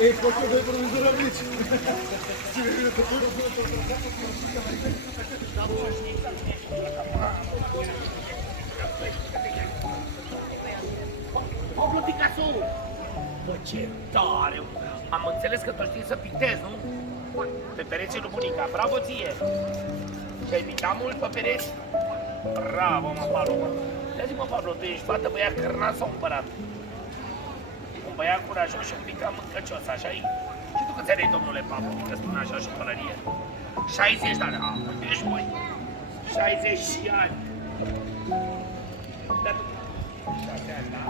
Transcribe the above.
Ei, poate doi provizori amici. Picasso! Bă, ce tare! Am înțeles că tu știi să pictezi, nu? Pe pereții lui bunica, bravo ție! Te-ai pictat mult pe pereți? Bravo, mă, Pablo, mă! Ia-zi, mă, Pablo, tu ești fată, băiat cărnat sau împărat? Un băiat curajos și un pic cam mâncăcios, așa-i? Și tu câți ani ai, domnule Pablo, că spune așa și pălărie? 60 de ani, ești, băi! 60 ani! Dar tu... 6 ani, da?